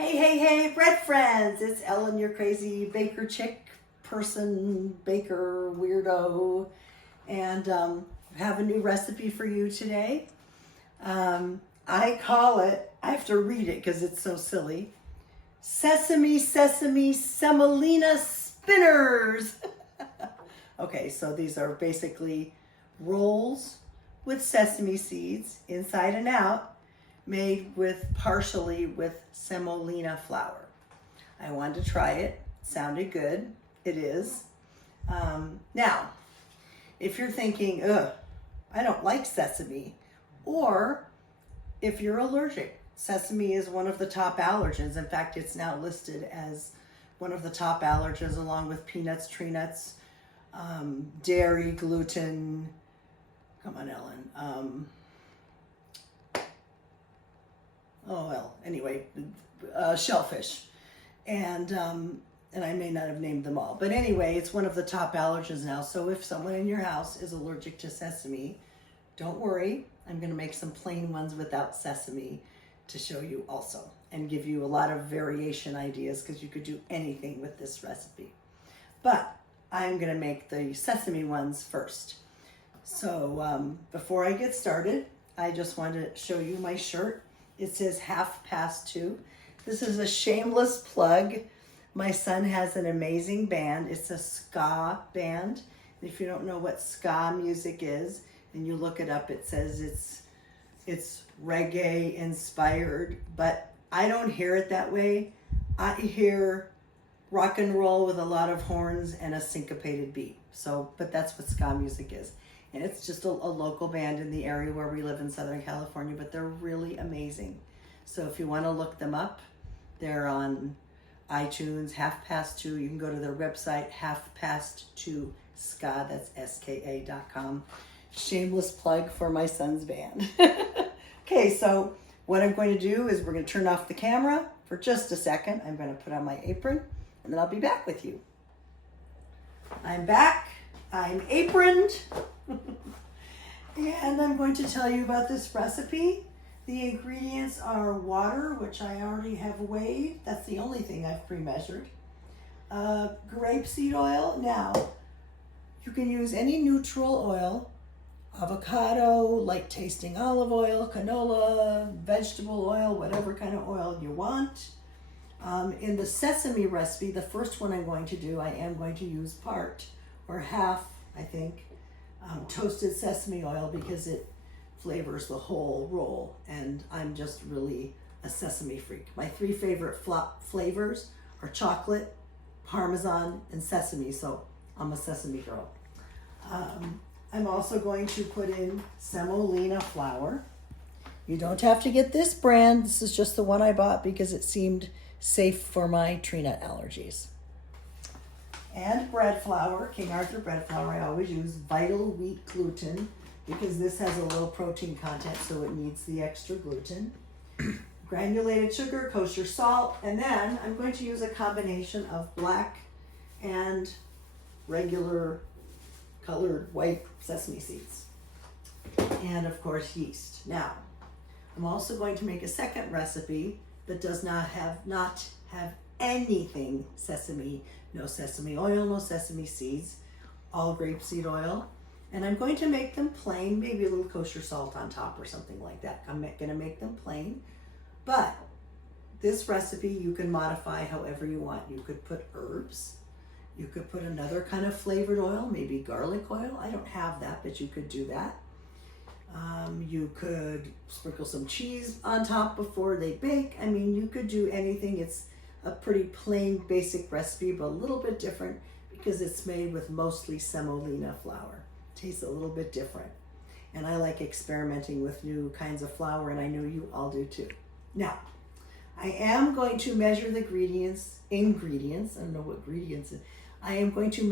Hey, bread friends! It's Ellen, your crazy baker chick person, baker weirdo, and I have a new recipe for you today. I call it, I have to read it because it's so silly, Sesame Sesame Semolina Spinners. Okay, so these are basically rolls with sesame seeds inside and out, made with partially with semolina flour. I wanted to try it. It sounded good. It is. Now, if you're thinking, ugh, I don't like sesame, or if you're allergic, sesame is one of the top allergens. In fact, it's now listed as one of the top allergens along with peanuts, tree nuts, dairy, gluten. Come on, Ellen. Anyway, shellfish, and I may not have named them all, but anyway, it's one of the top allergens now. So if someone in your house is allergic to sesame, don't worry. I'm going to make some plain ones without sesame to show you also, and give you a lot of variation ideas because you could do anything with this recipe. But I'm going to make the sesame ones first. So before I get started, I just wanted to show you my shirt. It says 2:30. This is a shameless plug. My son has an amazing band. It's a ska band. If you don't know what ska music is, and you look it up, it says it's reggae inspired, but I don't hear it that way. I hear rock and roll with a lot of horns and a syncopated beat. So, but that's what ska music is. And it's just a local band in the area where we live in Southern California, but they're really amazing. So if you want to look them up, they're on iTunes, 2:30. You can go to their website, 2:30 ska, that's ska.com. Shameless plug for my son's band. Okay, so what I'm going to do is we're going to turn off the camera for just a second. I'm going to put on my apron, and then I'll be back with you. I'm back. I'm aproned. And I'm going to tell you about this recipe. The ingredients are water, which I already have weighed. That's the only thing I've pre-measured. Grapeseed oil. Now, you can use any neutral oil, avocado, light tasting olive oil, canola, vegetable oil, whatever kind of oil you want. In the sesame recipe, the first one I'm going to do, I am going to use part or half, I think, toasted sesame oil because it flavors the whole roll, and I'm just really a sesame freak. My three favorite flavors are chocolate, parmesan, and sesame, so I'm a sesame girl. I'm also going to put in semolina flour. You don't have to get this brand. This is just the one I bought because it seemed safe for my tree nut allergies. And bread flour, King Arthur bread flour. I always use Vital Wheat gluten because this has a low protein content, so it needs the extra gluten. Granulated sugar, kosher salt, and then I'm going to use a combination of black and regular colored white sesame seeds. And of course, yeast. Now, I'm also going to make a second recipe that does not have anything sesame. No sesame oil, no sesame seeds, all grapeseed oil. And I'm going to make them plain, maybe a little kosher salt on top or something like that. I'm going to make them plain. But this recipe you can modify however you want. You could put herbs. You could put another kind of flavored oil, maybe garlic oil. I don't have that, but you could do that. You could sprinkle some cheese on top before they bake. I mean, you could do anything. It's a pretty plain, basic recipe, but a little bit different because it's made with mostly semolina flour. Tastes a little bit different. And I like experimenting with new kinds of flour, and I know you all do too. Now, I am going to measure the ingredients. I don't know what ingredients. I am going to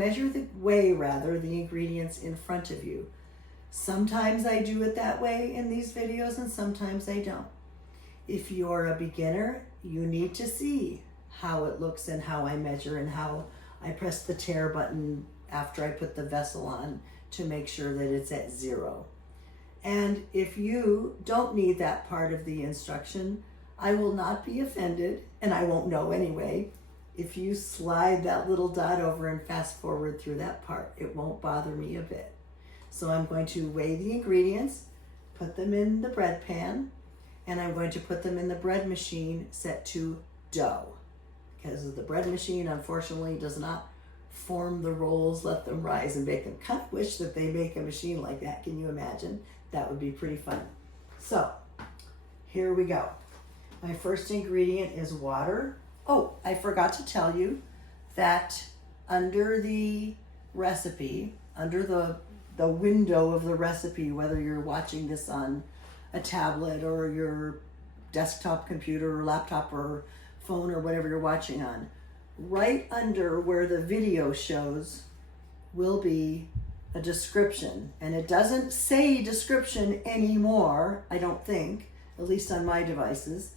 weigh the ingredients in front of you. Sometimes I do it that way in these videos, and sometimes I don't. If you're a beginner, you need to see how it looks and how I measure and how I press the tare button after I put the vessel on to make sure that it's at 0. And if you don't need that part of the instruction, I will not be offended, and I won't know anyway, if you slide that little dot over and fast forward through that part. It won't bother me a bit. So I'm going to weigh the ingredients, put them in the bread pan, and I'm going to put them in the bread machine set to dough. Because the bread machine, unfortunately, does not form the rolls, let them rise and bake them. Kind of wish that they make a machine like that. Can you imagine? That would be pretty fun. So, here we go. My first ingredient is water. Oh, I forgot to tell you that under the recipe, under the window of the recipe, whether you're watching this on a tablet or your desktop computer or laptop or phone or whatever you're watching on, right under where the video shows will be a description. And it doesn't say description anymore, I don't think, at least on my devices,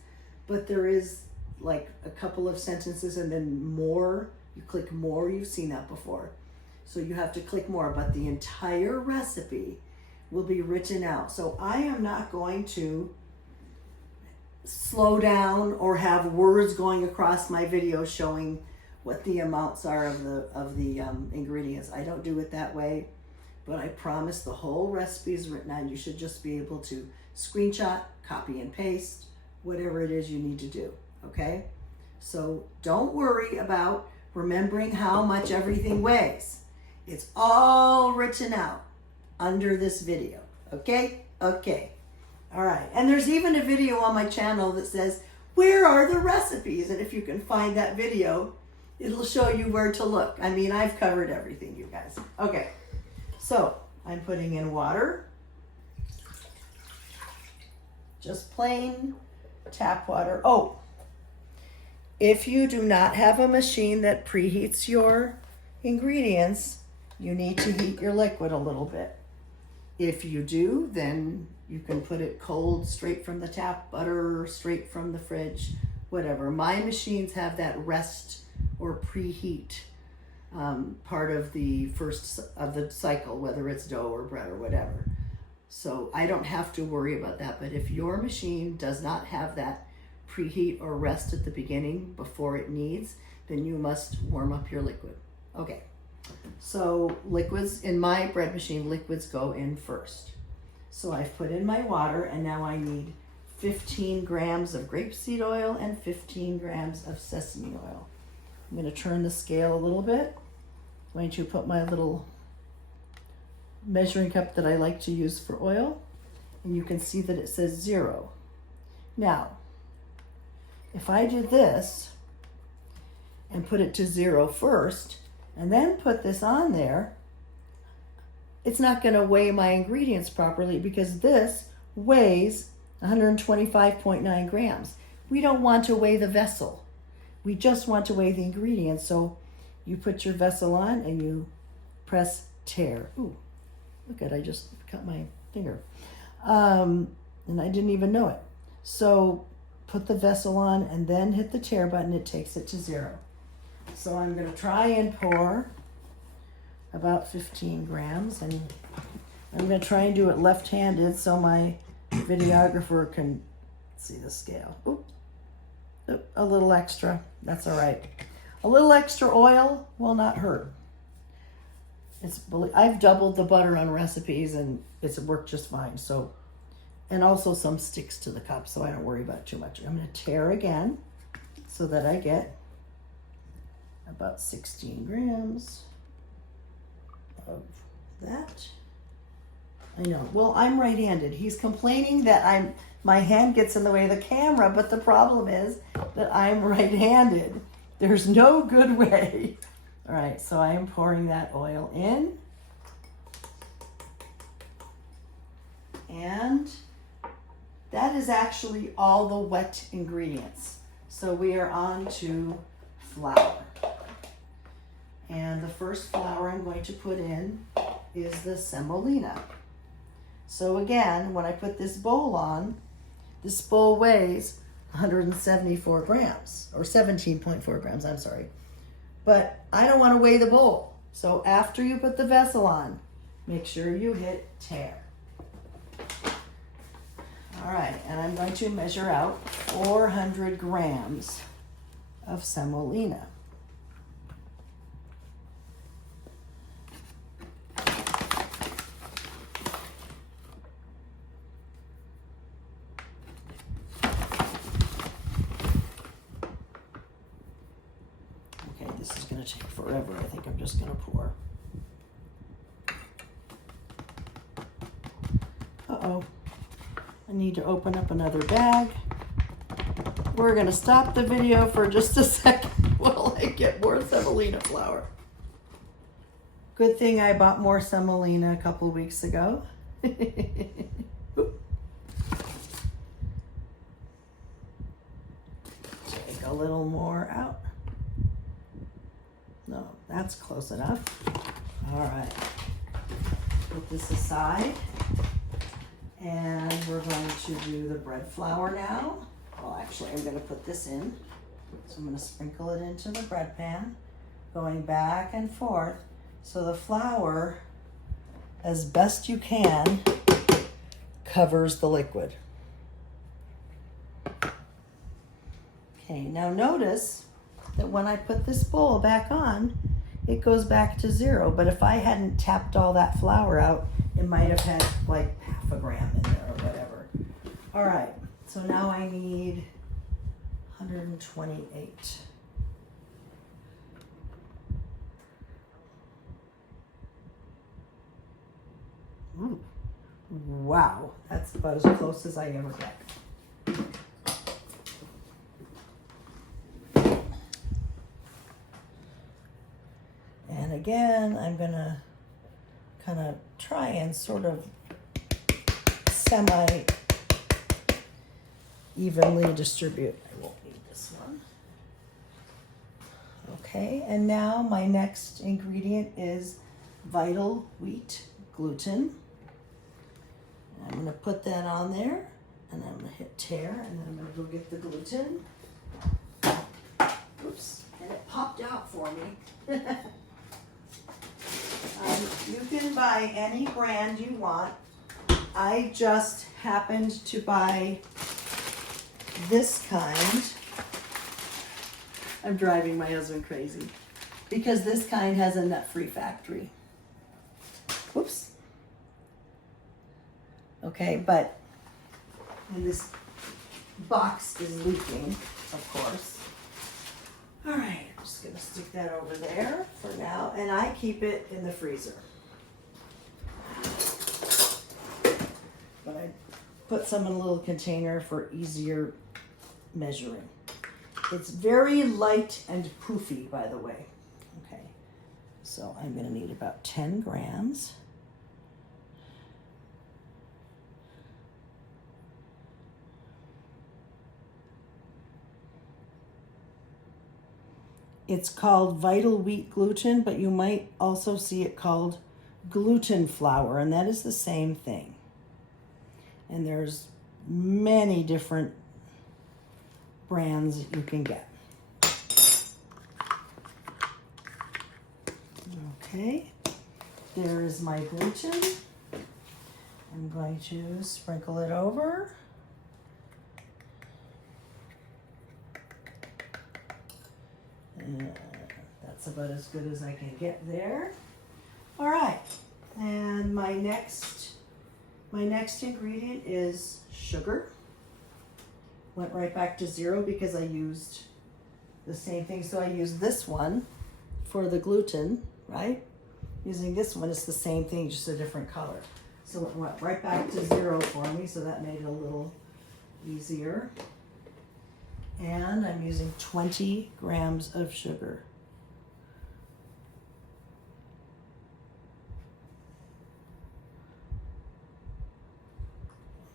but there is like a couple of sentences and then more. You click more, you've seen that before. So you have to click more, but the entire recipe will be written out. So I am not going to slow down or have words going across my video showing what the amounts are of the ingredients. I don't do it that way, but I promise the whole recipe is written out. You should just be able to screenshot, copy and paste, whatever it is you need to do, okay? So don't worry about remembering how much everything weighs. It's all written out under this video, okay? Okay. All right. And there's even a video on my channel that says, where are the recipes? And if you can find that video, it'll show you where to look. I mean, I've covered everything, you guys. Okay. So I'm putting in water. Just plain tap water. Oh, if you do not have a machine that preheats your ingredients, you need to heat your liquid a little bit. If you do, then you can put it cold, straight from the tap, butter, straight from the fridge, whatever. My machines have that rest or preheat part of the first of the cycle, whether it's dough or bread or whatever. So I don't have to worry about that. But if your machine does not have that preheat or rest at the beginning before it needs, then you must warm up your liquid. Okay. So liquids, in my bread machine, liquids go in first. So I've put in my water, and now I need 15 grams of grapeseed oil and 15 grams of sesame oil. I'm going to turn the scale a little bit. I'm going to put my little measuring cup that I like to use for oil, and you can see that it says 0. Now, if I did this and put it to 0 first, and then put this on there, it's not going to weigh my ingredients properly because this weighs 125.9 grams. We don't want to weigh the vessel. We just want to weigh the ingredients. So you put your vessel on and you press tear. Ooh, look at, I just cut my finger. And I didn't even know it. So put the vessel on and then hit the tear button. It takes it to 0. So I'm going to try and pour about 15 grams, and I'm going to try and do it left-handed so my videographer can see the scale. Oop. Oop, a little extra, that's all right. A little extra oil will not hurt. I've doubled the butter on recipes and it's worked just fine. So, and also some sticks to the cup, so I don't worry about it too much. I'm going to tear again so that I get about 16 grams of that. I know. Well, I'm right-handed. He's complaining that my hand gets in the way of the camera, but the problem is that I'm right-handed. There's no good way. All right, so I am pouring that oil in. And that is actually all the wet ingredients. So we are on to flour. And the first flour I'm going to put in is the semolina. So again, when I put this bowl on, this bowl weighs 174 grams, or 17.4 grams, I'm sorry. But I don't want to weigh the bowl. So after you put the vessel on, make sure you hit tear. All right, and I'm going to measure out 400 grams of semolina. Okay, this is going to take forever. I think I'm just going to pour. Uh-oh. I need to open up another bag. We're going to stop the video for just a second while I get more semolina flour. Good thing I bought more semolina a couple weeks ago. Take a little more out. No, that's close enough. All right. Put this aside. And we're going to do the bread flour now. Well, actually, I'm going to put this in. So I'm going to sprinkle it into the bread pan, going back and forth. So the flour, as best you can, covers the liquid. Okay, now notice that when I put this bowl back on, it goes back to 0. But if I hadn't tapped all that flour out, it might have had like half a gram in there or whatever. All right, so now I need 128. Ooh. Wow, that's about as close as I ever get. And again, I'm gonna kind of try and sort of semi-evenly distribute. I won't need this one. Okay, and now my next ingredient is vital wheat gluten. I'm going to put that on there, and I'm going to hit tear, and then I'm going to go get the gluten. Oops, and it popped out for me. You can buy any brand you want. I just happened to buy this kind. I'm driving my husband crazy because this kind has a nut-free factory. Whoops. Okay, but and this box is leaking, of course. All right, I'm just gonna stick that over there for now, and I keep it in the freezer. But I put some in a little container for easier measuring. It's very light and poofy, by the way. Okay, so I'm gonna need about 10 grams. It's called vital wheat gluten, but you might also see it called gluten flour, and that is the same thing. And there's many different brands you can get. Okay, there is my gluten. I'm going to sprinkle it over. And that's about as good as I can get there. All right, and my next ingredient is sugar. Went right back to 0 because I used the same thing. So I used this one for the gluten, right? Using this one, it's the same thing, just a different color. So it went right back to 0 for me, so that made it a little easier. And I'm using 20 grams of sugar.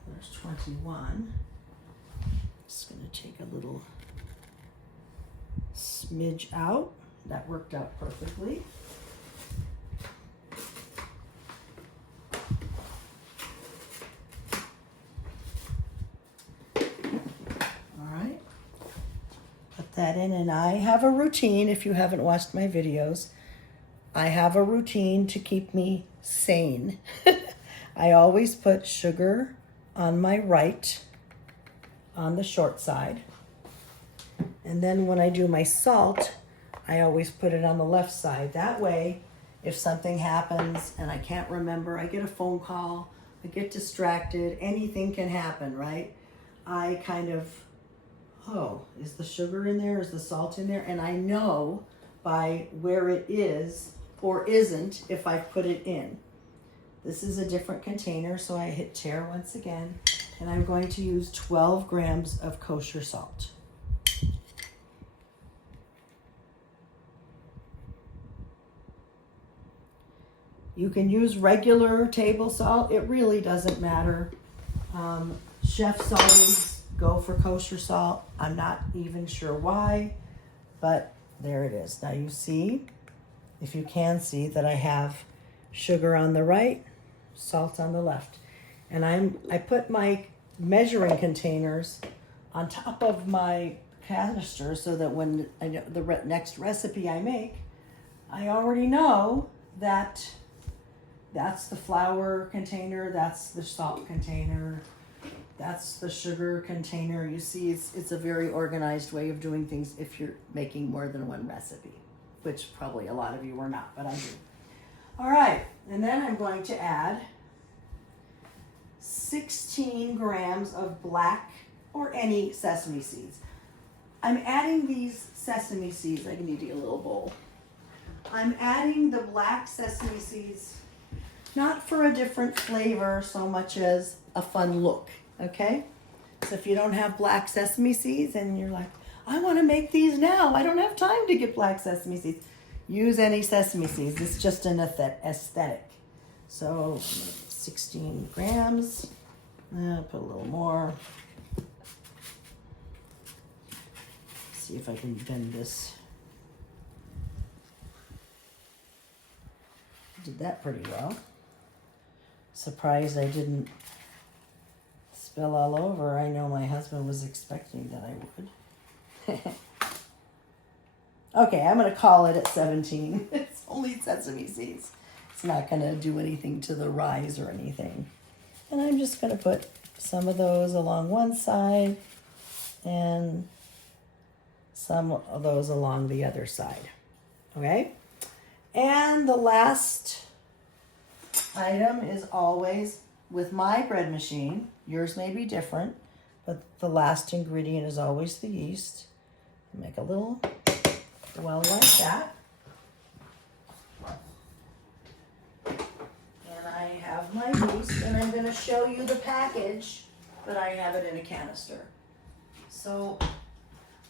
There's 21. Just going to take a little smidge out. That worked out perfectly. That in, and I have a routine. If you haven't watched my videos, I have a routine to keep me sane. I always put sugar on my right, on the short side. And then when I do my salt, I always put it on the left side. That way, if something happens and I can't remember, I get a phone call, I get distracted, anything can happen, right? I kind of, oh, is the sugar in there? Is the salt in there? And I know by where it is or isn't if I put it in. This is a different container, so I hit tear once again, and I'm going to use 12 grams of kosher salt. You can use regular table salt. It really doesn't matter. Chefs always go for kosher salt. I'm not even sure why, but there it is. Now you see, if you can see, that I have sugar on the right, salt on the left. And I put my measuring containers on top of my canister so that when I know the next recipe I make, I already know that that's the flour container, that's the salt container, that's the sugar container. You see, it's a very organized way of doing things if you're making more than one recipe, which probably a lot of you are not, but I do. All right, and then I'm going to add 16 grams of black or any sesame seeds. I'm adding these sesame seeds. I need to get a little bowl. I'm adding the black sesame seeds not for a different flavor so much as a fun look, okay? So if you don't have black sesame seeds and you're like, I want to make these now, I don't have time to get black sesame seeds, use any sesame seeds. It's just an aesthetic. So 16 grams, I'll put a little more. See if I can bend this. Did that pretty well. Surprised I didn't spill all over. I know my husband was expecting that I would. Okay, I'm going to call it at 17. It's only sesame seeds. It's not going to do anything to the rise or anything. And I'm just going to put some of those along one side and some of those along the other side. Okay? And the last item is always with my bread machine. Yours may be different, but the last ingredient is always the yeast. Make a little well like that. And I have my yeast, and I'm going to show you the package, but I have it in a canister. So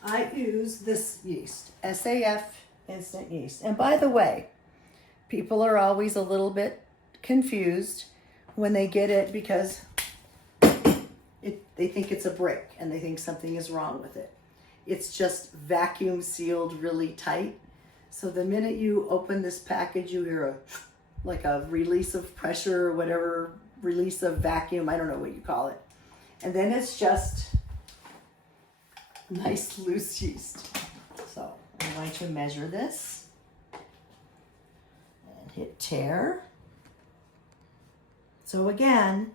I use this yeast, SAF instant yeast. And by the way, people are always a little bit confused when they get it because they think it's a brick and they think something is wrong with it. It's just vacuum sealed really tight. So the minute you open this package, you hear like a release of pressure or whatever, release of vacuum, I don't know what you call it. And then it's just nice loose yeast. So I'm going to measure this and hit tear. So again,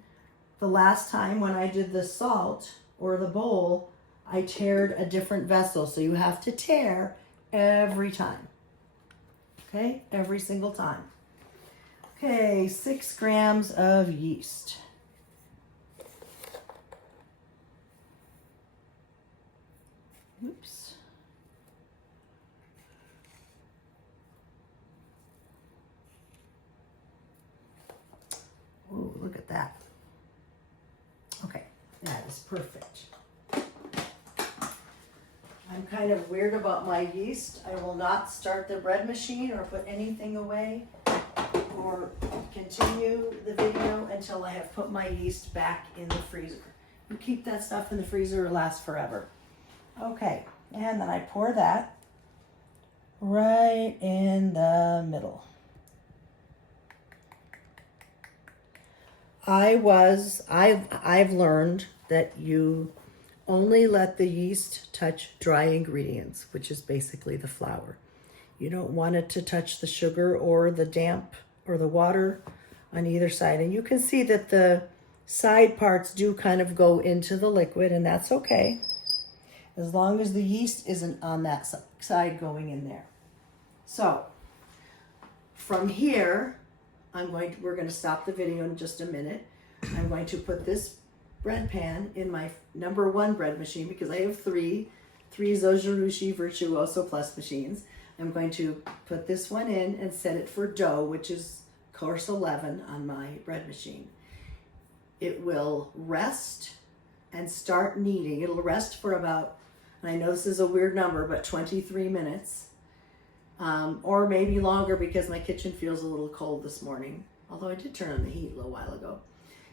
the last time when I did the salt or the bowl, I teared a different vessel. So you have to tear every time. Okay, every single time. Okay, 6 grams of yeast. Oops. Ooh, look at that. Okay, that is perfect. I'm kind of weird about my yeast. I will not start the bread machine or put anything away or continue the video until I have put my yeast back in the freezer. You keep that stuff in the freezer, it'll last forever. Okay, and then I pour that right in the middle. I've learned that you only let the yeast touch dry ingredients, which is basically the flour. You don't want it to touch the sugar or the damp or the water on either side. And you can see that the side parts do kind of go into the liquid, and that's okay, as long as the yeast isn't on that side going in there. So from here, we're going to stop the video in just a minute. I'm going to put this bread pan in my #1 bread machine, because I have three Zojirushi Virtuoso Plus machines. I'm going to put this one in and set it for dough, which is course 11 on my bread machine. It will rest and start kneading. It'll rest for about, and I know this is a weird number, but 23 minutes. Or maybe longer, because my kitchen feels a little cold this morning. Although I did turn on the heat a little while ago.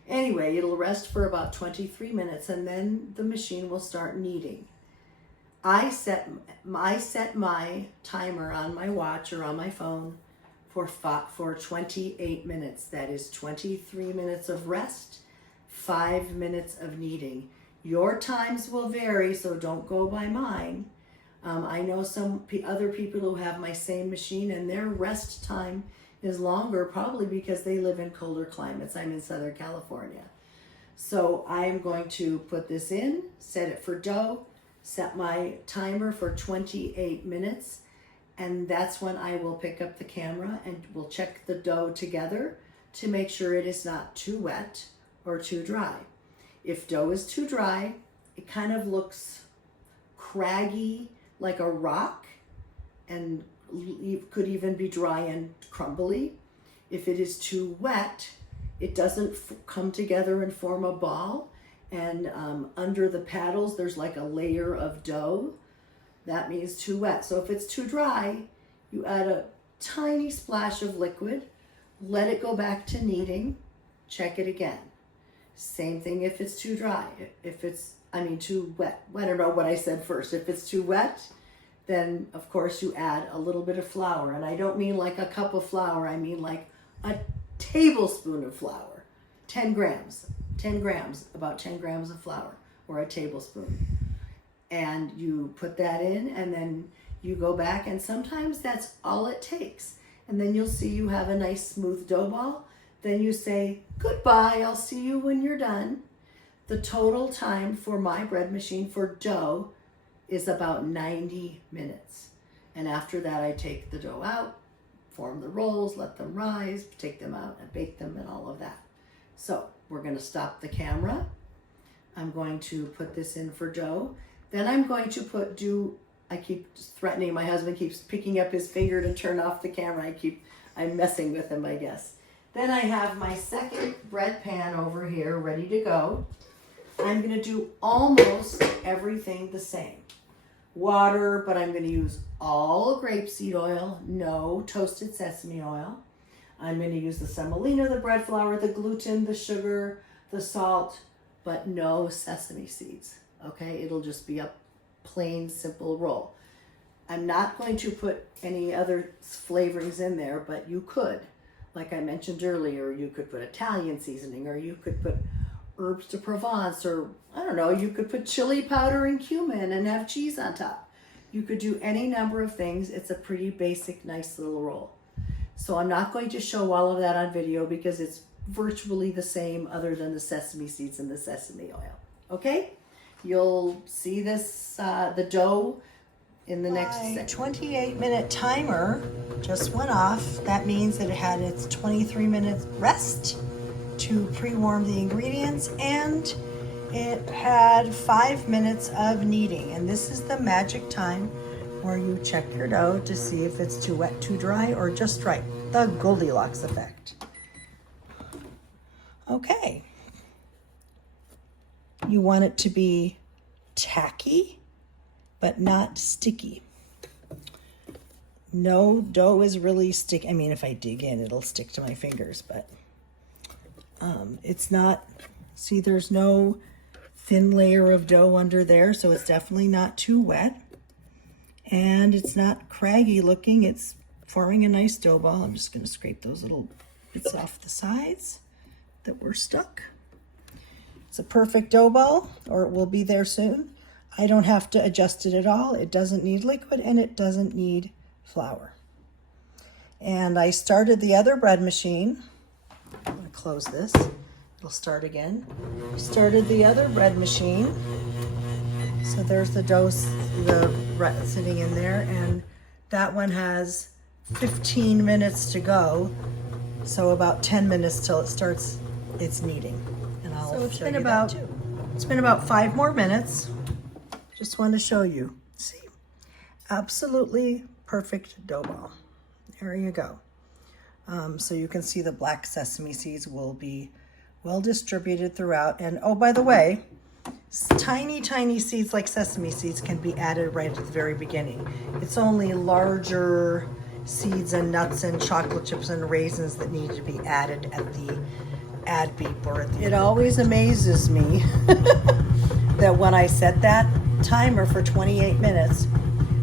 Anyway, it'll rest for about 23 minutes, and then the machine will start kneading. I set my timer on my watch or on my phone for 28 minutes. That is 23 minutes of rest, 5 minutes of kneading. Your times will vary, so don't go by mine. I know some other people who have my same machine, and their rest time is longer, probably because they live in colder climates. I'm in Southern California. So I'm going to put this in, set it for dough, set my timer for 28 minutes, and that's when I will pick up the camera and we'll check the dough together to make sure it is not too wet or too dry. If dough is too dry, it kind of looks craggy, like a rock, and could even be dry and crumbly. If it is too wet, it doesn't come together and form a ball, and under the paddles there's like a layer of dough. That means too wet. So if it's too dry, you add a tiny splash of liquid, let it go back to kneading, check it again. Same thing if it's too dry. If it's, too wet. I don't know what I said first. If it's too wet, then of course you add a little bit of flour. And I don't mean like a cup of flour, I mean like a tablespoon of flour. 10 grams, about 10 grams of flour, or a tablespoon. And you put that in, and then you go back, and sometimes that's all it takes. And then you'll see you have a nice smooth dough ball. Then you say, goodbye, I'll see you when you're done. The total time for my bread machine for dough is about 90 minutes. And after that, I take the dough out, form the rolls, let them rise, take them out and bake them and all of that. So we're going to stop the camera. I'm going to put this in for dough. Then I'm going to I keep threatening, my husband keeps picking up his finger to turn off the camera. I'm messing with him, I guess. Then I have my second bread pan over here ready to go. I'm going to do almost everything the same. Water, but I'm going to use all grapeseed oil, no toasted sesame oil. I'm going to use the semolina, the bread flour, the gluten, the sugar, the salt, but no sesame seeds. Okay, it'll just be a plain, simple roll. I'm not going to put any other flavorings in there, but you could. Like I mentioned earlier, you could put Italian seasoning, or you could put herbs de Provence, or I don't know, you could put chili powder and cumin and have cheese on top. You could do any number of things. It's a pretty basic, nice little roll. So I'm not going to show all of that on video because it's virtually the same other than the sesame seeds and the sesame oil. Okay? You'll see this, the dough in the next second. 28-minute timer just went off. That means that it had its 23 minutes rest to pre-warm the ingredients, and it had 5 minutes of kneading. And this is the magic time where you check your dough to see if it's too wet, too dry, or just right. The Goldilocks effect. Okay. You want it to be tacky, but not sticky. No dough is really sticky. If I dig in, it'll stick to my fingers, but it's not, see, there's no thin layer of dough under there, so it's definitely not too wet. And it's not craggy looking. It's forming a nice dough ball. I'm just going to scrape those little bits off the sides that were stuck. It's a perfect dough ball, or it will be there soon. I don't have to adjust it at all. It doesn't need liquid, and it doesn't need flour. And I started the other bread machine. I'm going to close this. It'll start again. Started the other bread machine. So there's the dough sitting in there, and that one has 15 minutes to go. So about 10 minutes till it starts its kneading. And I'll show you that too. It's been about 5 more minutes. Just want to show you. See? Absolutely perfect dough ball. There you go. So you can see the black sesame seeds will be well distributed throughout. And oh, by the way, tiny, tiny seeds like sesame seeds can be added right at the very beginning. It's only larger seeds and nuts and chocolate chips and raisins that need to be added at the add beep or at the... It always amazes me that when I set that timer for 28 minutes,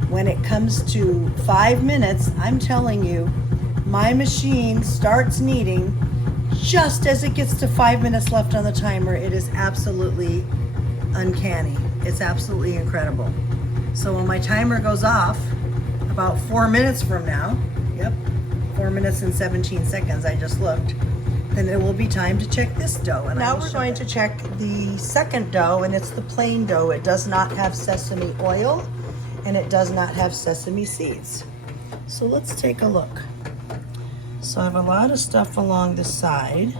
when it comes to 5 minutes, I'm telling you, my machine starts kneading just as it gets to 5 minutes left on the timer. It is absolutely uncanny. It's absolutely incredible. So when my timer goes off about 4 minutes from now, yep, 4 minutes and 17 seconds, I just looked, then it will be time to check this dough. And now we're going to check the second dough, and it's the plain dough. It does not have sesame oil, and it does not have sesame seeds. So let's take a look. So I have a lot of stuff along the side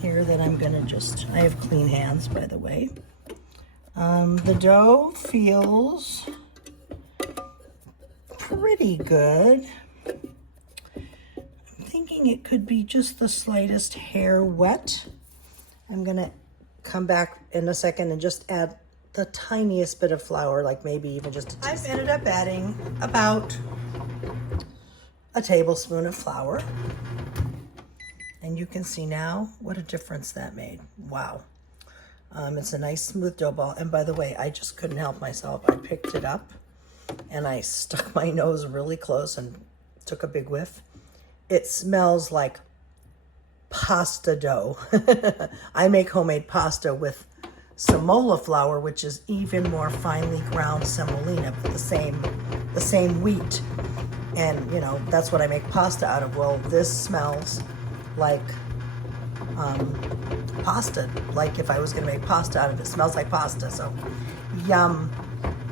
here that I'm gonna I have clean hands, by the way. The dough feels pretty good. I'm thinking it could be just the slightest hair wet. I'm gonna come back in a second and just add the tiniest bit of flour, like maybe even just a teaspoon. I've ended up adding about a tablespoon of flour. And you can see now what a difference that made. Wow. It's a nice smooth dough ball. And by the way, I just couldn't help myself. I picked it up and I stuck my nose really close and took a big whiff. It smells like pasta dough. I make homemade pasta with semola flour, which is even more finely ground semolina, but the same wheat. And you know, that's what I make pasta out of. Well, this smells like pasta, like if I was gonna make pasta out of it. It smells like pasta, so yum.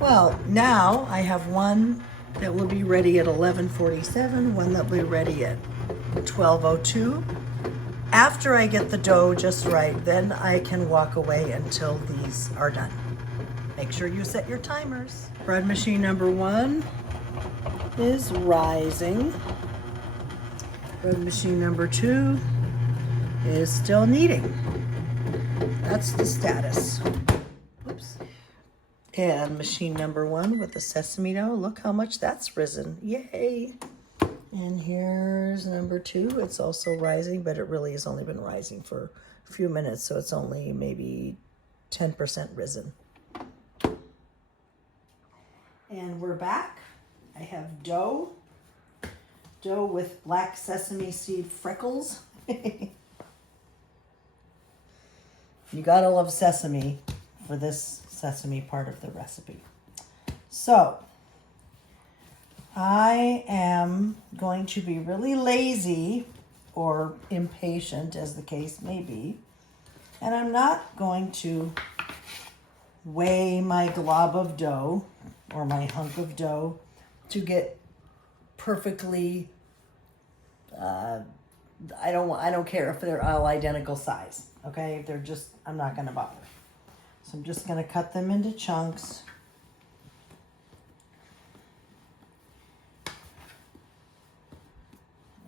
Well, now I have one that will be ready at 11:47, one that will be ready at 12:02. After I get the dough just right, then I can walk away until these are done. Make sure you set your timers. Bread machine number 1 is rising. Bread machine number 2 is still kneading. That's the status. Oops. And machine number 1 with the sesame dough. Look how much that's risen. Yay. And here's number 2. It's also rising, but it really has only been rising for a few minutes, so it's only maybe 10% risen. And we're back. I have dough with black sesame seed freckles. You gotta love sesame for this sesame part of the recipe. So I am going to be really lazy or impatient, as the case may be, and I'm not going to weigh my glob of dough or my hunk of dough to get perfectly, I don't care if they're all identical size, okay? If they're just, I'm not gonna bother. So I'm just gonna cut them into chunks.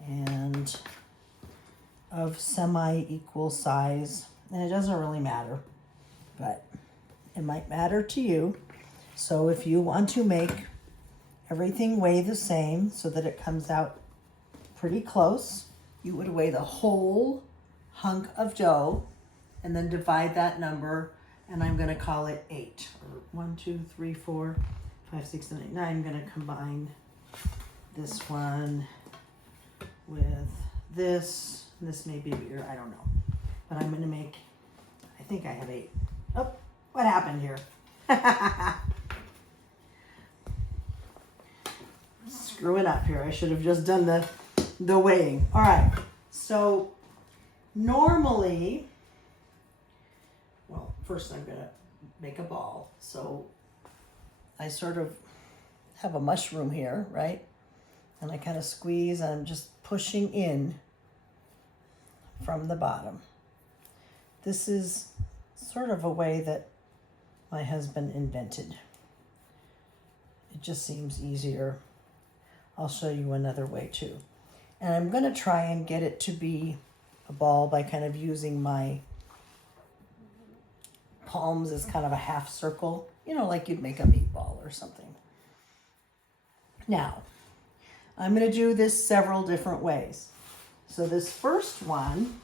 And of semi-equal size. And it doesn't really matter, but it might matter to you. So if you want to make everything weigh the same so that it comes out pretty close, you would weigh the whole hunk of dough and then divide that number, and I'm gonna call it 8. Or 1, 2, 3, 4, 5, 6, 7, 8, 9. I'm gonna combine this one with this. This may be bigger, I don't know. But I'm gonna make, I think I have 8. Oh, what happened here? Screwing up here. I should have just done the weighing. All right, so normally first I'm gonna make a ball. So I sort of have a mushroom here, right? And I kind of squeeze, and I'm just pushing in from the bottom. This is sort of a way that my husband invented. It just seems easier. I'll show you another way too. And I'm gonna try and get it to be a ball by kind of using my palms as kind of a half circle, you know, like you'd make a meatball or something. Now, I'm gonna do this several different ways. So this first one,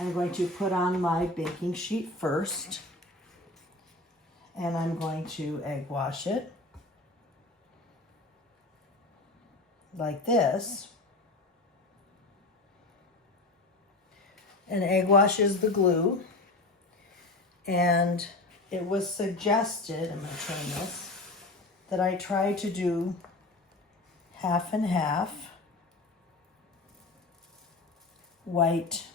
I'm going to put on my baking sheet first, and I'm going to egg wash it like this. And egg wash is the glue, and it was suggested, I'm going to turn this, that I try to do half and half, white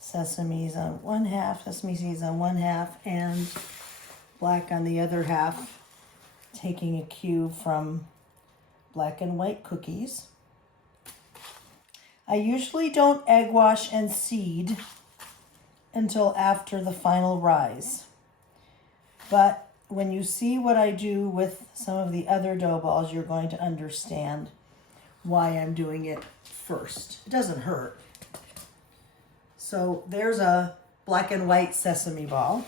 sesames on one half, sesame seeds on one half, and black on the other half, taking a cue from black and white cookies. I usually don't egg wash and seed until after the final rise. But when you see what I do with some of the other dough balls, you're going to understand why I'm doing it first. It doesn't hurt. So there's a black and white sesame ball.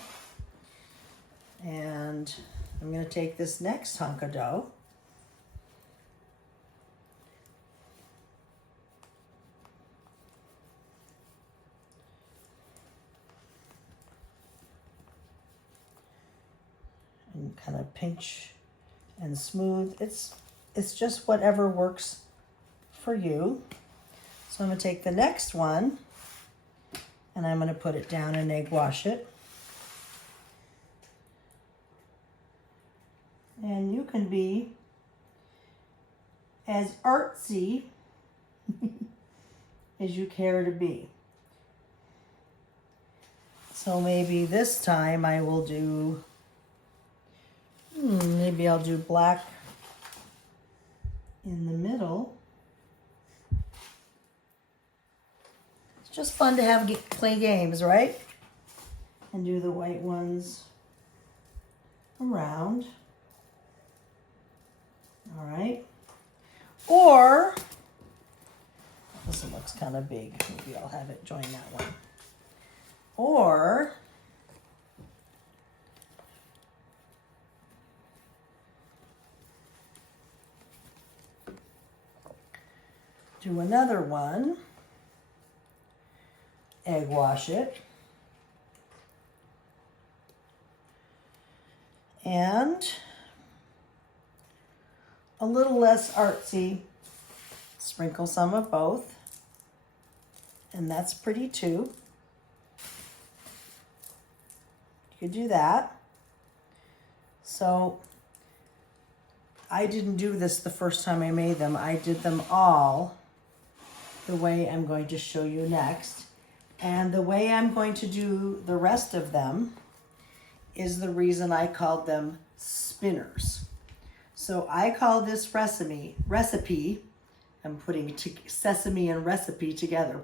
And I'm going to take this next hunk of dough. And kind of pinch and smooth. It's just whatever works for you. So I'm going to take the next one, and I'm going to put it down and egg wash it. And you can be as artsy as you care to be. So maybe this time I will do, maybe I'll do black in the middle. It's just fun to play games, right? And do the white ones around. All right. Or, this one looks kind of big. Maybe I'll have it join that one. Or, do another one, egg wash it, and a little less artsy, sprinkle some of both, and that's pretty too. You could do that. So I didn't do this the first time I made them. I did them all the way I'm going to show you next. And the way I'm going to do the rest of them is the reason I called them spinners. So I call this recipe, I'm putting sesame and recipe together.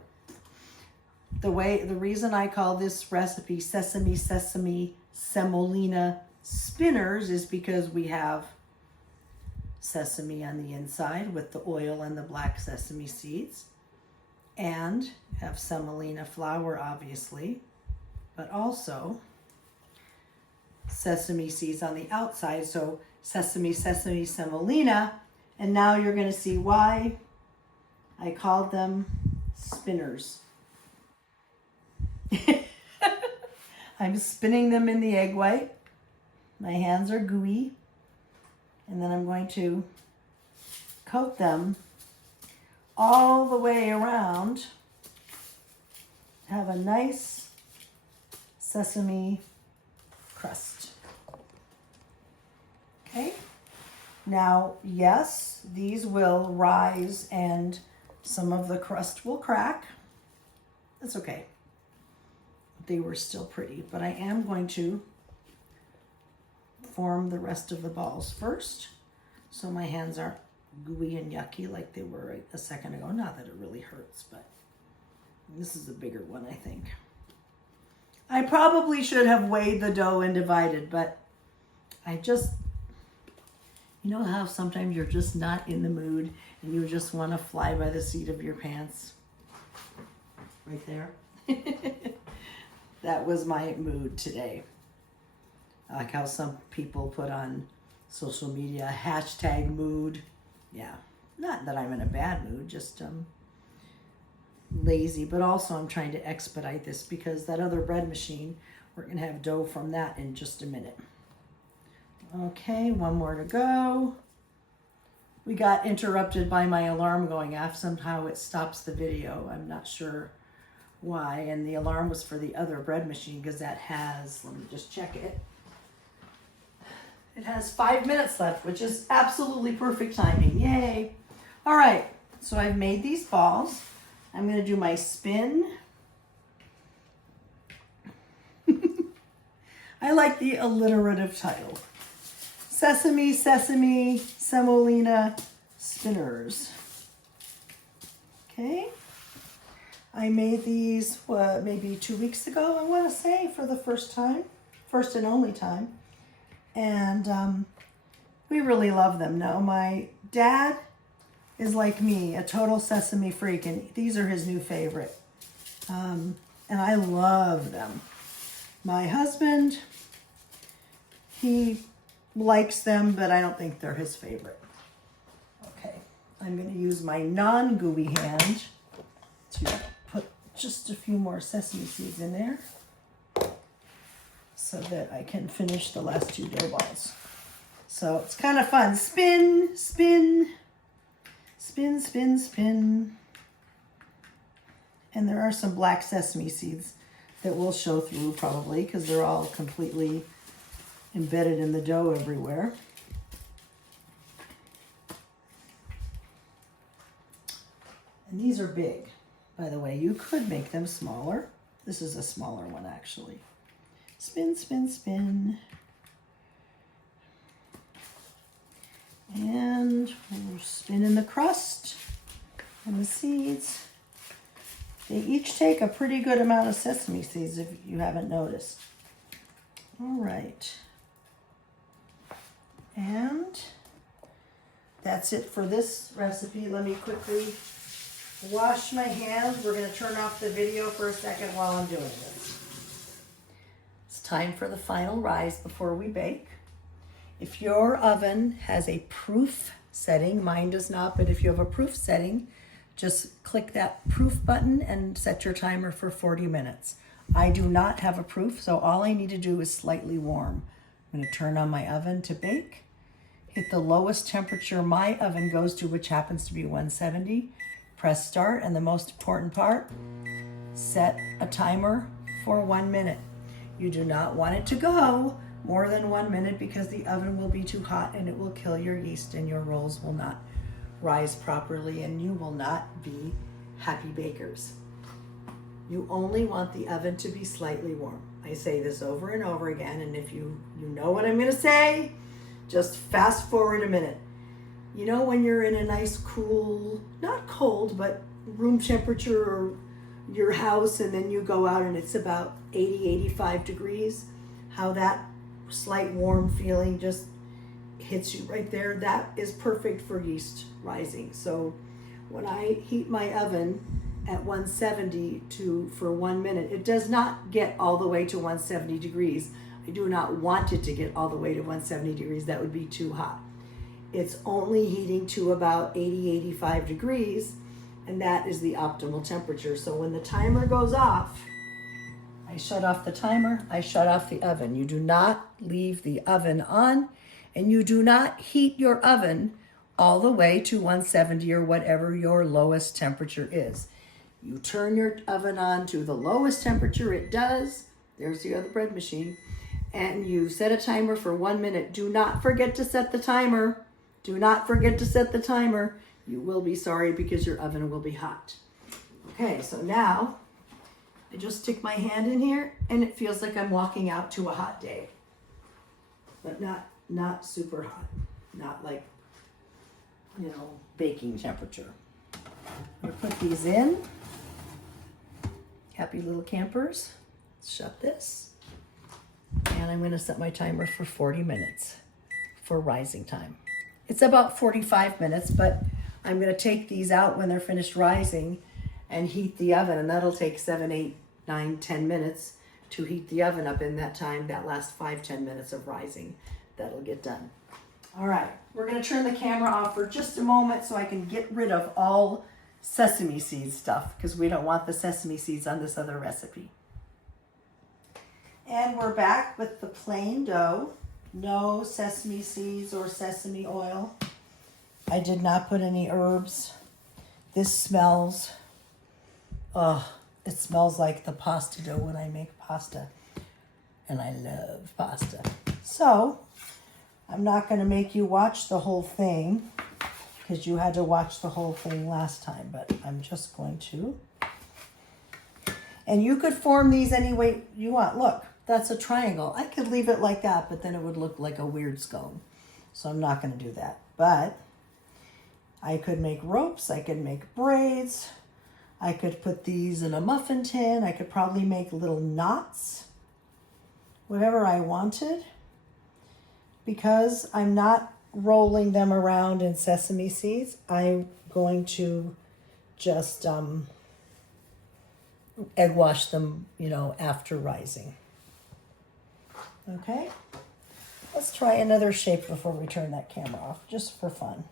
The reason I call this recipe Sesame Sesame Semolina Spinners is because we have sesame on the inside with the oil and the black sesame seeds, and have semolina flour, obviously, but also sesame seeds on the outside. So Sesame Sesame Semolina, and now you're going to see why I called them spinners. I'm spinning them in the egg white. My hands are gooey, and then I'm going to coat them all the way around. Have a nice sesame crust. Okay, now, yes, these will rise and some of the crust will crack. That's okay. they were still pretty. But I am going to form the rest of the balls first, so my hands aren't gooey and yucky like they were a second ago. Not that it really hurts, but this is a bigger one, I think. I probably should have weighed the dough and divided, but I just, you know how sometimes you're just not in the mood and you just want to fly by the seat of your pants? Right there. That was my mood today. Like how some people put on social media, hashtag mood. Yeah, not that I'm in a bad mood, just lazy, but also I'm trying to expedite this because that other bread machine, we're gonna have dough from that in just a minute. Okay, one more to go. We got interrupted by my alarm going off. Somehow it stops the video. I'm not sure why. And the alarm was for the other bread machine because that has, let me just check it. It has 5 minutes left, which is absolutely perfect timing. Yay. All right, so I've made these balls. I'm gonna do my spin. I like the alliterative title. Sesame Sesame Semolina Spinners. Okay. I made these maybe 2 weeks ago, I want to say, for the first time. First and only time. And we really love them. Now, my dad is like me, a total sesame freak, and these are his new favorite. And I love them. My husband, he likes them, but I don't think they're his favorite. Okay, I'm going to use my non-gooey hand to put just a few more sesame seeds in there so that I can finish the last two dough balls. So it's kind of fun. Spin, spin, spin, spin, spin. And there are some black sesame seeds that will show through probably because they're all completely embedded in the dough everywhere. And these are big, by the way. You could make them smaller. This is a smaller one, actually. Spin, spin, spin. And we'll spin in the crust and the seeds. They each take a pretty good amount of sesame seeds if you haven't noticed. All right. And that's it for this recipe. Let me quickly wash my hands. We're going to turn off the video for a second while I'm doing this. It's time for the final rise before we bake. If your oven has a proof setting, mine does not, but if you have a proof setting, just click that proof button and set your timer for 40 minutes. I do not have a proof, so all I need to do is slightly warm. I'm going to turn on my oven to bake. Hit the lowest temperature my oven goes to, which happens to be 170. Press start, and the most important part, set a timer for 1 minute. You do not want it to go more than 1 minute because the oven will be too hot and it will kill your yeast and your rolls will not rise properly and you will not be happy bakers. You only want the oven to be slightly warm. I say this over and over again, and if you know what I'm gonna say, just fast forward a minute. You know when you're in a nice cool, not cold, but room temperature or your house, and then you go out and it's about 80, 85 degrees, how that slight warm feeling just hits you right there. That is perfect for yeast rising. So when I heat my oven at 170 for 1 minute, it does not get all the way to 170 degrees. I do not want it to get all the way to 170 degrees. That would be too hot. It's only heating to about 80, 85 degrees, and that is the optimal temperature. So when the timer goes off, I shut off the timer, I shut off the oven. You do not leave the oven on, and you do not heat your oven all the way to 170 or whatever your lowest temperature is. You turn your oven on to the lowest temperature it does. There's the other bread machine. And you set a timer for 1 minute. Do not forget to set the timer. Do not forget to set the timer. You will be sorry because your oven will be hot. Okay, so now I just stick my hand in here and it feels like I'm walking out to a hot day. But not super hot. Not like, you know, baking temperature. I'm gonna put these in. Happy little campers. Shut this. And I'm gonna set my timer for 40 minutes for rising time. It's about 45 minutes, but I'm gonna take these out when they're finished rising and heat the oven, and that'll take 7, 8, 9, 10 minutes to heat the oven up in that time, that last 5, 10 minutes of rising. That'll get done. All right, we're gonna turn the camera off for just a moment so I can get rid of all sesame seed stuff because we don't want the sesame seeds on this other recipe. And we're back with the plain dough. No sesame seeds or sesame oil. I did not put any herbs. This smells, it smells like the pasta dough when I make pasta. And I love pasta. So, I'm not going to make you watch the whole thing because you had to watch the whole thing last time, but I'm just going to. And you could form these any way you want. Look, that's a triangle. I could leave it like that, but then it would look like a weird scone. So I'm not going to do that. But I could make ropes. I could make braids. I could put these in a muffin tin. I could probably make little knots. Whatever I wanted. Because I'm not rolling them around in sesame seeds, I'm going to just egg wash them, you know, after rising. Okay, let's try another shape before we turn that camera off, just for fun.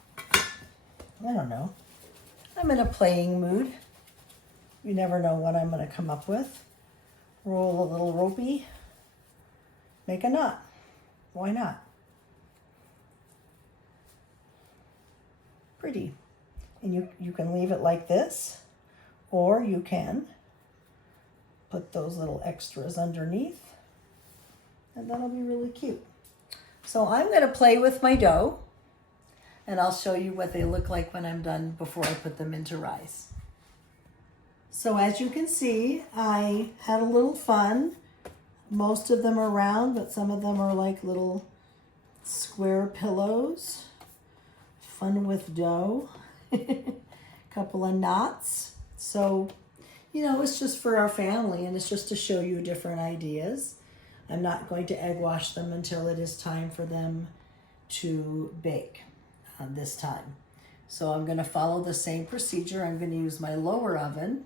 I don't know. I'm in a playing mood. You never know what I'm going to come up with. Roll a little ropey. Make a knot. Why not? Pretty. And you can leave it like this, or you can put those little extras underneath, and that'll be really cute. So I'm going to play with my dough, and I'll show you what they look like when I'm done before I put them into rice. So as you can see, I had a little fun. Most of them are round, but some of them are like little square pillows. Fun with dough. Couple of knots. So, you know, it's just for our family and it's just to show you different ideas. I'm not going to egg wash them until it is time for them to bake this time. So I'm going to follow the same procedure. I'm going to use my lower oven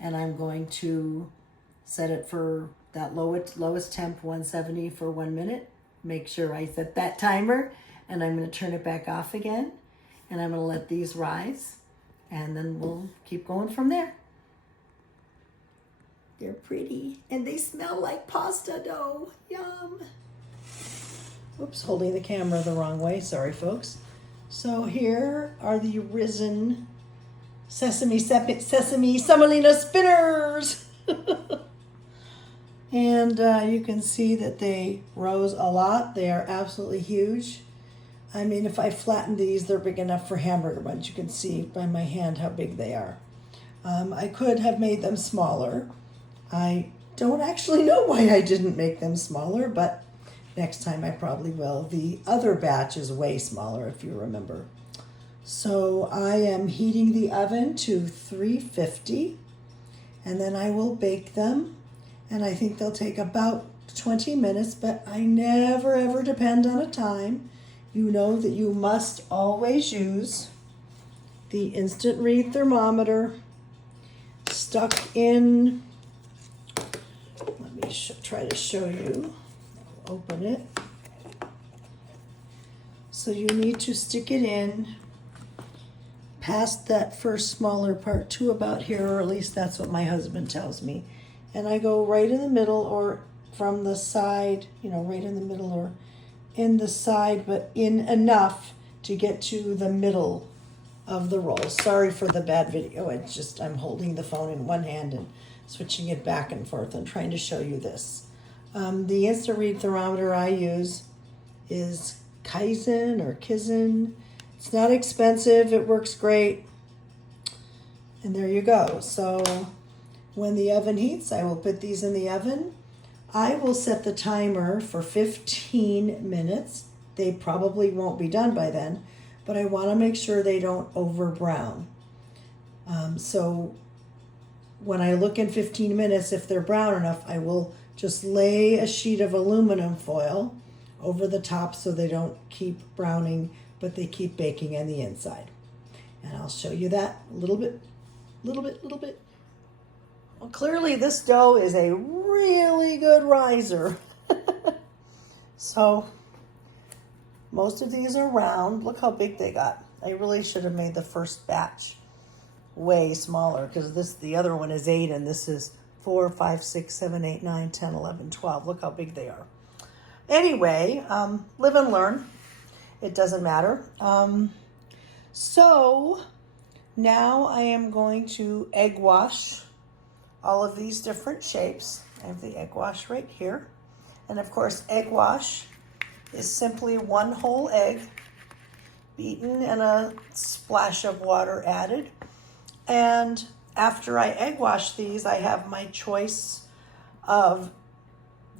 and I'm going to set it for that lowest temp, 170 for 1 minute. Make sure I set that timer and I'm going to turn it back off again. And I'm going to let these rise and then we'll keep going from there. They're pretty and they smell like pasta dough. Yum. Oops, holding the camera the wrong way. Sorry, folks. So here are the risen Sesame Semolina Spinners. And you can see that they rose a lot. They are absolutely huge. I mean, if I flatten these, they're big enough for hamburger buns. You can see by my hand how big they are. I could have made them smaller. I don't actually know why I didn't make them smaller, but next time I probably will. The other batch is way smaller, if you remember. So I am heating the oven to 350, and then I will bake them. And I think they'll take about 20 minutes, but I never ever depend on a time. You know that you must always use the instant read thermometer stuck in. Let me try to show you. I'll open it. So you need to stick it in past that first smaller part to about here, or at least that's what my husband tells me. And I go right in the middle or from the side, you know, right in the middle or in the side, but in enough to get to the middle of the roll. Sorry for the bad video. It's just I'm holding the phone in one hand and switching it back and forth and trying to show you this. The instant read thermometer I use is Kaizen or Kizen. It's not expensive. It works great. And there you go. So when the oven heats, I will put these in the oven. I will set the timer for 15 minutes. They probably won't be done by then, but I want to make sure they don't over brown. So when I look in 15 minutes, if they're brown enough, I will just lay a sheet of aluminum foil over the top so they don't keep browning, but they keep baking on the inside. And I'll show you that a little bit. Well, clearly this dough is a really good riser. So most of these are round. Look how big they got. I really should have made the first batch way smaller, because the other one is 8 and this is 4, 5, 6, 7, 8, 9, 10, 11, 12. Look how big they are. Anyway, live and learn. It doesn't matter. So now I am going to egg wash all of these different shapes. I have the egg wash right here. And of course, egg wash is simply 1 whole egg beaten and a splash of water added. And after I egg wash these, I have my choice of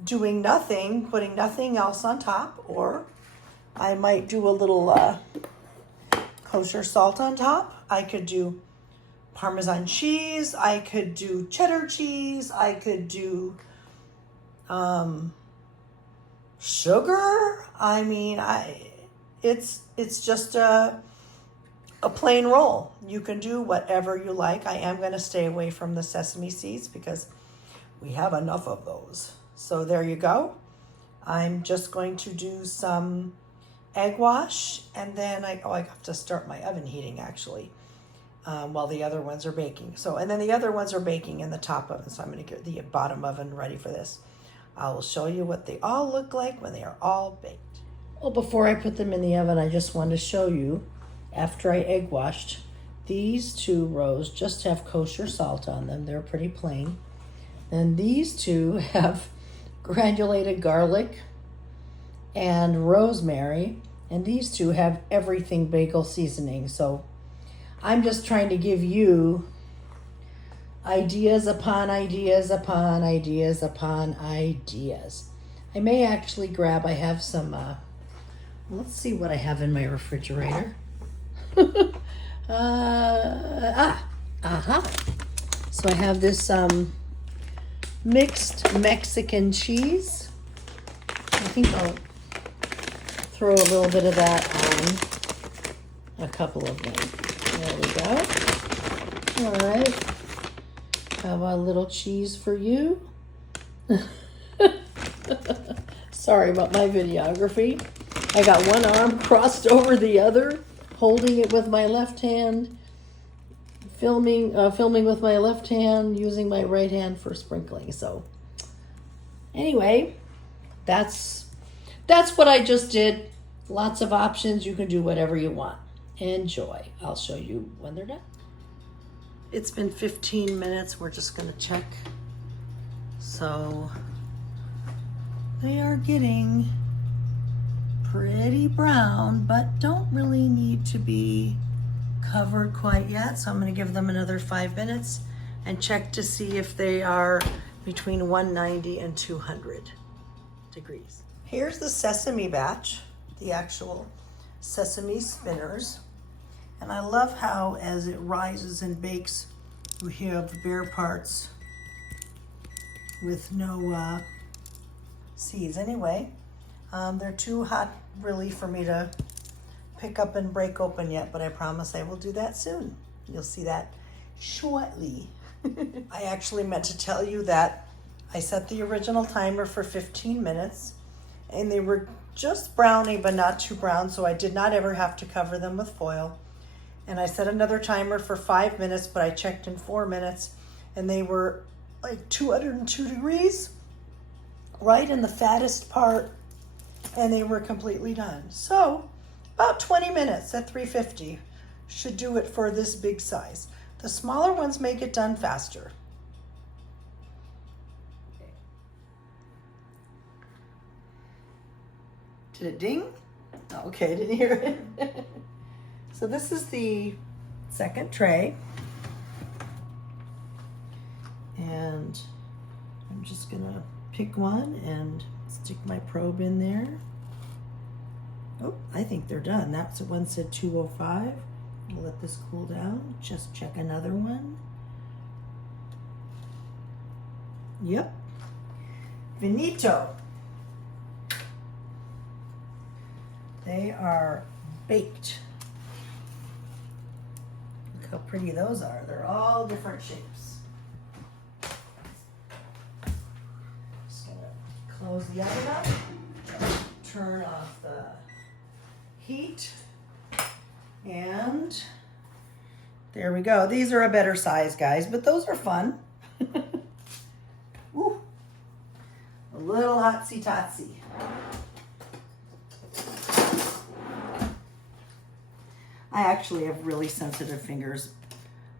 doing nothing, putting nothing else on top, or I might do a little kosher salt on top. I could do Parmesan cheese. I could do cheddar cheese. I could do sugar. I mean, it's just a plain roll. You can do whatever you like. I am going to stay away from the sesame seeds because we have enough of those. So there you go. I'm just going to do some egg wash, and then I have to start my oven heating actually while the other ones are baking. And then the other ones are baking in the top oven. So I'm going to get the bottom oven ready for this. I will show you what they all look like when they are all baked. Well, before I put them in the oven, I just wanted to show you, after I egg washed, these 2 rows just have kosher salt on them. They're pretty plain. And these 2 have granulated garlic and rosemary. And these 2 have everything bagel seasoning. So I'm just trying to give you ideas upon ideas upon ideas upon ideas. I may actually grab, I have some, let's see what I have in my refrigerator. So I have this mixed Mexican cheese. I think I'll throw a little bit of that on a couple of them. There we go. All right. Have a little cheese for you. Sorry about my videography. I got one arm crossed over the other, holding it with my left hand, filming with my left hand, using my right hand for sprinkling. So anyway, that's what I just did. Lots of options. You can do whatever you want. Enjoy. I'll show you when they're done. It's been 15 minutes. We're just going to check. So they are getting pretty brown, but don't really need to be covered quite yet. So I'm going to give them another 5 minutes and check to see if they are between 190 and 200 degrees. Here's the sesame batch, the actual Sesame Spinners. And I love how as it rises and bakes, we have bare parts with no seeds. Anyway, they're too hot really for me to pick up and break open yet, but I promise I will do that soon. You'll see that shortly. I actually meant to tell you that I set the original timer for 15 minutes and they were just browning but not too brown, so I did not ever have to cover them with foil. And I set another timer for 5 minutes, but I checked in 4 minutes and they were like 202 degrees, right in the fattest part, and they were completely done. So about 20 minutes at 350 should do it for this big size. The smaller ones may get done faster. Did it ding? Okay, I didn't hear it. So this is the second tray. And I'm just gonna pick one and stick my probe in there. Oh, I think they're done. That's the one said 205. I'll let this cool down. Just check another one. Yep. Finito. They are baked. Look how pretty those are. They're all different shapes. Just gonna close the oven up. Turn off the heat. And there we go. These are a better size, guys, but those are fun. Ooh, a little hotsy-totsy. I actually have really sensitive fingers.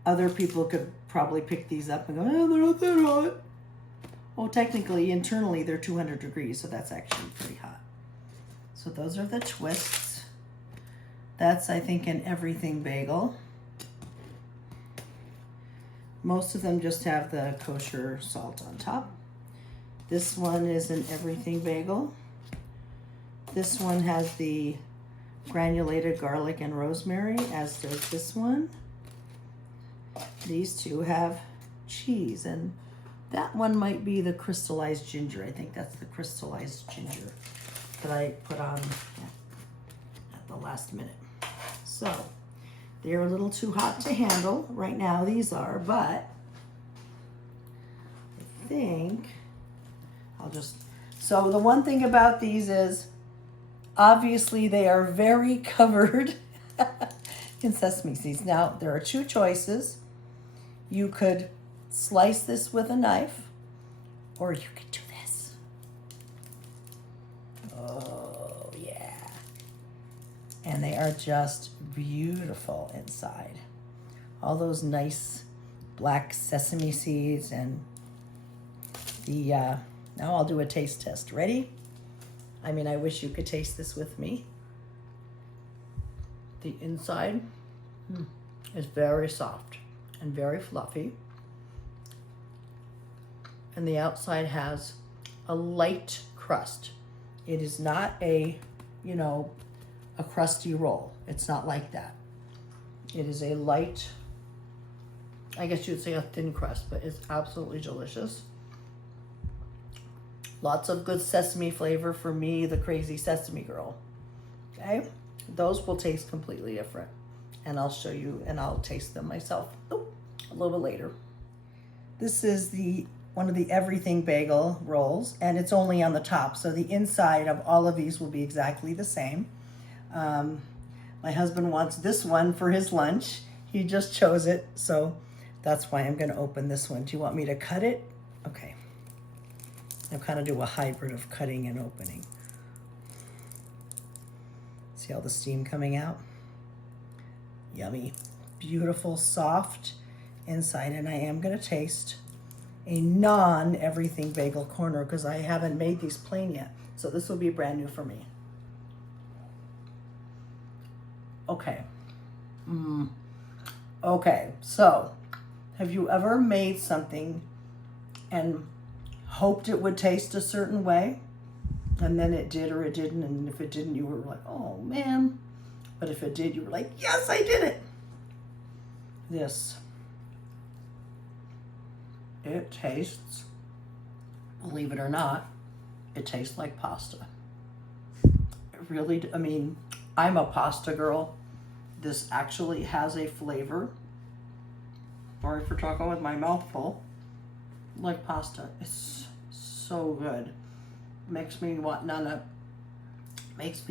Other people could probably pick these up and go, oh, they're not that hot. Well, technically, internally, they're 200 degrees, so that's actually pretty hot. So those are the twists. That's, I think, an everything bagel. Most of them just have the kosher salt on top. This one is an everything bagel. This one has the granulated garlic and rosemary, as does this one. These two have cheese, and that one might be the crystallized ginger. I think that's the crystallized ginger that I put on at the last minute. So they're a little too hot to handle right now, these are, but I think I'll just, so the one thing about these is obviously they are very covered in sesame seeds. Now there are two choices. You could slice this with a knife, or you could do this. Oh yeah. And they are just beautiful inside. All those nice black sesame seeds, and the, now I'll do a taste test. Ready? I mean, I wish you could taste this with me. The inside is very soft and very fluffy. And the outside has a light crust. It is not a, you know, a crusty roll. It's not like that. It is a light, I guess you'd say a thin crust, but it's absolutely delicious. Lots of good sesame flavor for me, the crazy sesame girl. Okay, those will taste completely different. And I'll show you, and I'll taste them myself a little bit later. This is one of the everything bagel rolls, and it's only on the top. So the inside of all of these will be exactly the same. My husband wants this one for his lunch. He just chose it, so that's why I'm gonna open this one. Do you want me to cut it? Okay. I'll kind of do a hybrid of cutting and opening. See all the steam coming out? Yummy. Beautiful, soft inside, and I am gonna taste a non-everything bagel corner because I haven't made these plain yet. So this will be brand new for me. Okay. Okay, so have you ever made something and hoped it would taste a certain way, and then it did or it didn't, and if it didn't, you were like, oh man, but if it did, you were like, yes, I did it. This, it tastes, believe it or not, it tastes like pasta. It really, I mean, I'm a pasta girl. This actually has a flavor, sorry for talking with my mouth full, like pasta. It's so good. Makes me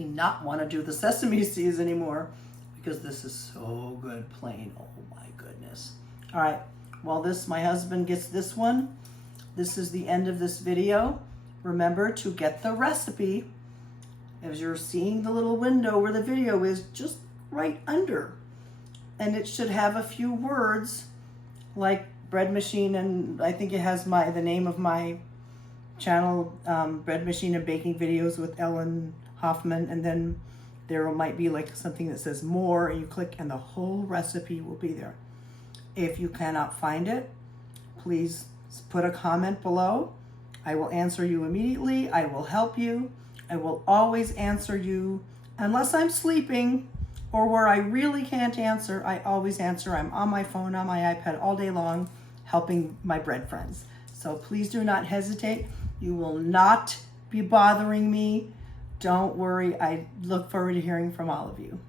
not want to do the sesame seeds anymore because this is so good plain. Oh my goodness. All right, while my husband gets this one, this is the end of this video. Remember to get the recipe. As you're seeing the little window where the video is, just right under, and it should have a few words like bread machine, and I think it has the name of my channel, Bread Machine and Baking Videos with Ellen Hoffman, and then there might be like something that says more, and you click and the whole recipe will be there. If you cannot find it, please put a comment below. I will answer you immediately. I will help you. I will always answer you unless I'm sleeping or where I really can't answer. I always answer. I'm on my phone, on my iPad all day long helping my bread friends. So please do not hesitate. You will not be bothering me. Don't worry. I look forward to hearing from all of you.